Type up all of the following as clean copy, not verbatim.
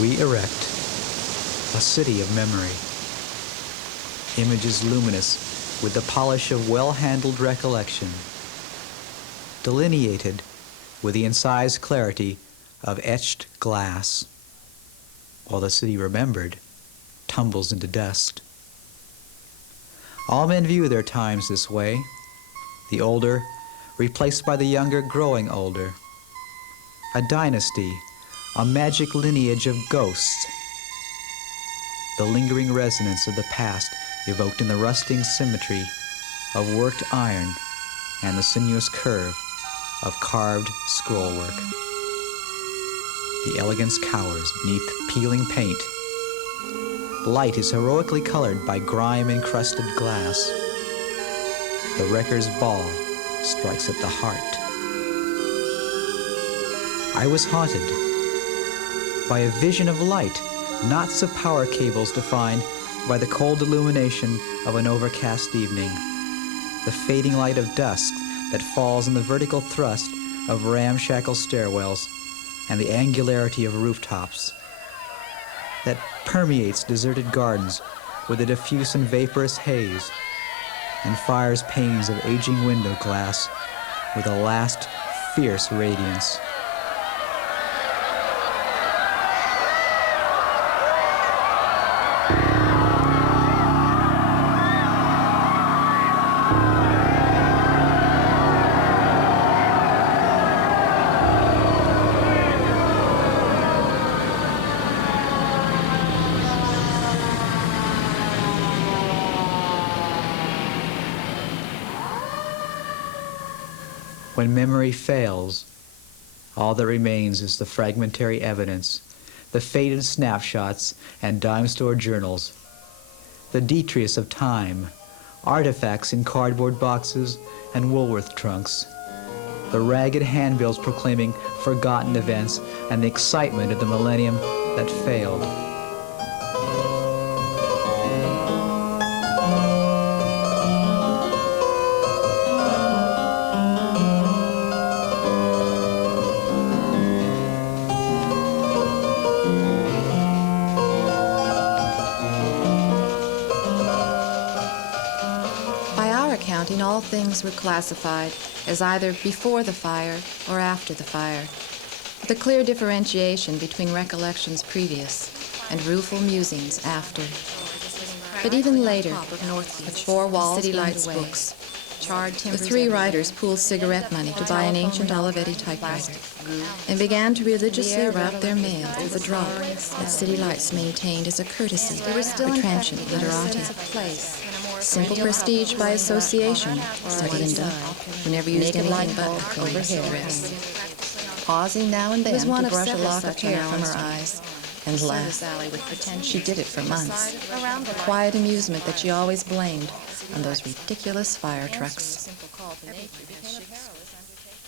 We erect a city of memory, images luminous with the polish of well-handled recollection, delineated with the incised clarity of etched glass, while the city remembered tumbles into dust. All men view their times this way, the older replaced by the younger growing older, a dynasty, a magic lineage of ghosts, the lingering resonance of the past evoked in the rusting symmetry of worked iron and the sinuous curve of carved scrollwork. The elegance cowers beneath peeling paint. Light is heroically colored by grime-encrusted glass. The wrecker's ball strikes at the heart. I was haunted by a vision of light, knots of power cables defined by the cold illumination of an overcast evening, the fading light of dusk that falls on the vertical thrust of ramshackle stairwells and the angularity of rooftops, that permeates deserted gardens with a diffuse and vaporous haze and fires panes of aging window glass with a last fierce radiance. When memory fails, all that remains is the fragmentary evidence, the faded snapshots and dime store journals, the detritus of time, artifacts in cardboard boxes and Woolworth trunks, the ragged handbills proclaiming forgotten events and the excitement of the millennium that failed. All things were classified as either before the fire or after the fire, with a clear differentiation between recollections previous and rueful musings after. But even later, with four walls City Lights books, the three writers pooled cigarette money to buy an ancient Olivetti typewriter and began to religiously route their mail through the drop that City Lights maintained as a courtesy for transient literati. Simple prestige by association, said Linda, who never used anything but acrylic address. Pausing now and then to brush a lock of hair from her eyes and laugh. She did it for months, a quiet amusement that she always blamed on those ridiculous fire trucks. to nature became a perilous undertaking.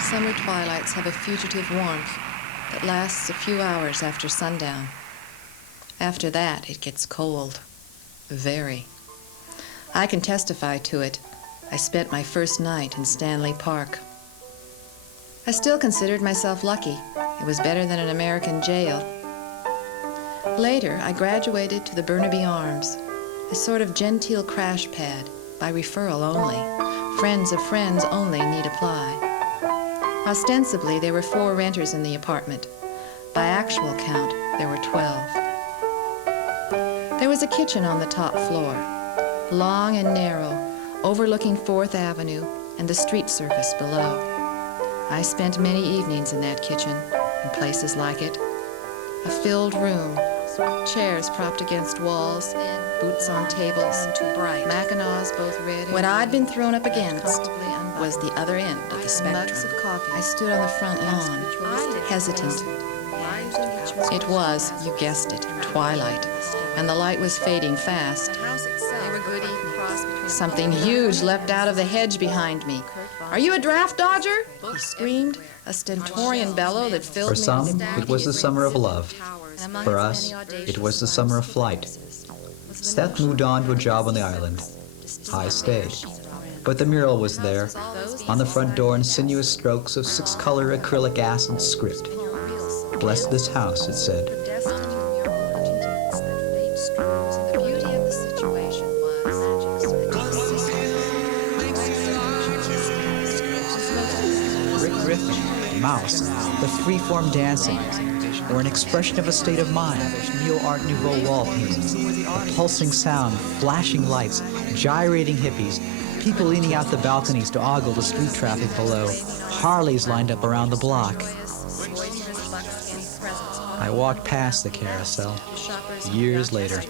Summer twilights have a fugitive warmth that lasts a few hours after sundown. After that, it gets cold. Very. I can testify to it. I spent my first night in Stanley Park. I still considered myself lucky. It was better than an American jail. Later, I graduated to the Burnaby Arms, a sort of genteel crash pad, by referral only. Friends of friends only need apply. Ostensibly, there were 4 renters in the apartment. By actual count, there were 12. There was a kitchen on the top floor, long and narrow, overlooking 4th Avenue and the street surface below. I spent many evenings in that kitchen, in places like it. A filled room, chairs propped against walls, boots on tables, Mackinaws both red and what I'd been thrown up against was the other end of the spectrum. Mugs of coffee. I stood on the front lawn, hesitant. It was, you guessed it, twilight, and the light was fading fast. Something huge leapt out of the hedge behind me. "Are you a draft dodger?" he screamed, a stentorian bellow that filled me. For some, it was the summer of love. For us, it was the summer of flight. Seth moved on to a job on the island. I stayed. But the mural was there, on the front door in sinuous strokes of 6-color acrylic acid script. "Bless this house," it said. Rick Griffin, Mouse, the free-form dancing, or an expression of a state of mind, neo-art nouveau wall paintings, a pulsing sound, flashing lights, gyrating hippies, people leaning out the balconies to ogle the street traffic below, Harleys lined up around the block. I walked past the carousel. Years later,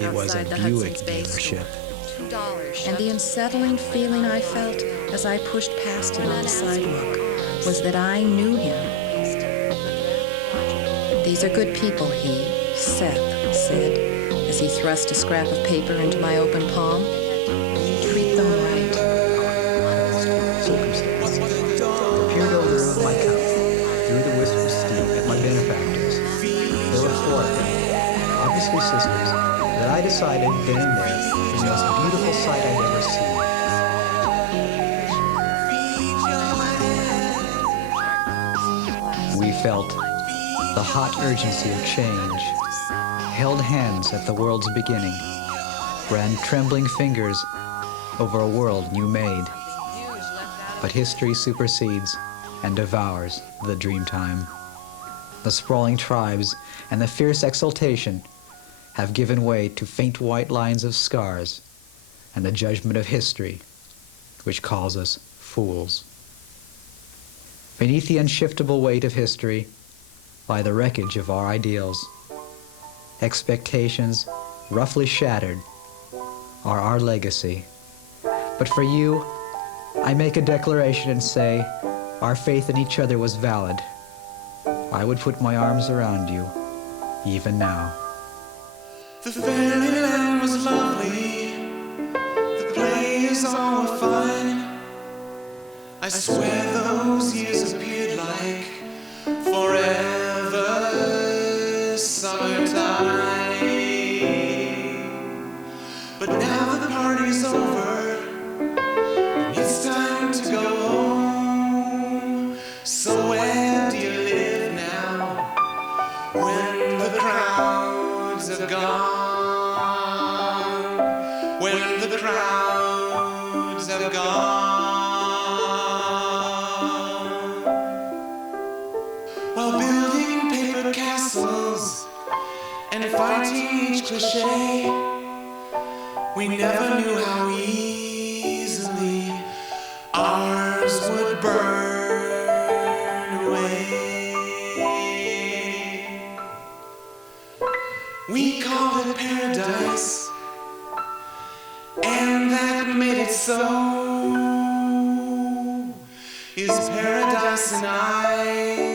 it was a Buick dealership. And the unsettling feeling I felt as I pushed past him on the sidewalk was that I knew him. "These are good people," Seth, said, as he thrust a scrap of paper into my open palm. "Treat them right." I peered over the rim of my cup, through the wisp of steam at my benefactors. There were 4 of them, obviously sisters, that I decided then and there was the most beautiful sight I'd ever seen. We felt the hot urgency of change, held hands at the world's beginning, ran trembling fingers over a world new made. But history supersedes and devours the Dreamtime. The sprawling tribes and the fierce exultation have given way to faint white lines of scars and the judgment of history, which calls us fools. Beneath the unshiftable weight of history lie the wreckage of our ideals. Expectations, roughly shattered, are our legacy. But for you, I make a declaration and say our faith in each other was valid. I would put my arms around you, even now. The fairyland was lovely, the plays all were fun. I swear those years appeared like forever summertime. But now the party's over, and it's time to go home. So where do you live now, when the crowds have gone? When the crowds have gone. While building paper castles and fighting each cliché, we never knew how easily ours would burn away. We called it paradise, and that made it so. Is paradise an eye?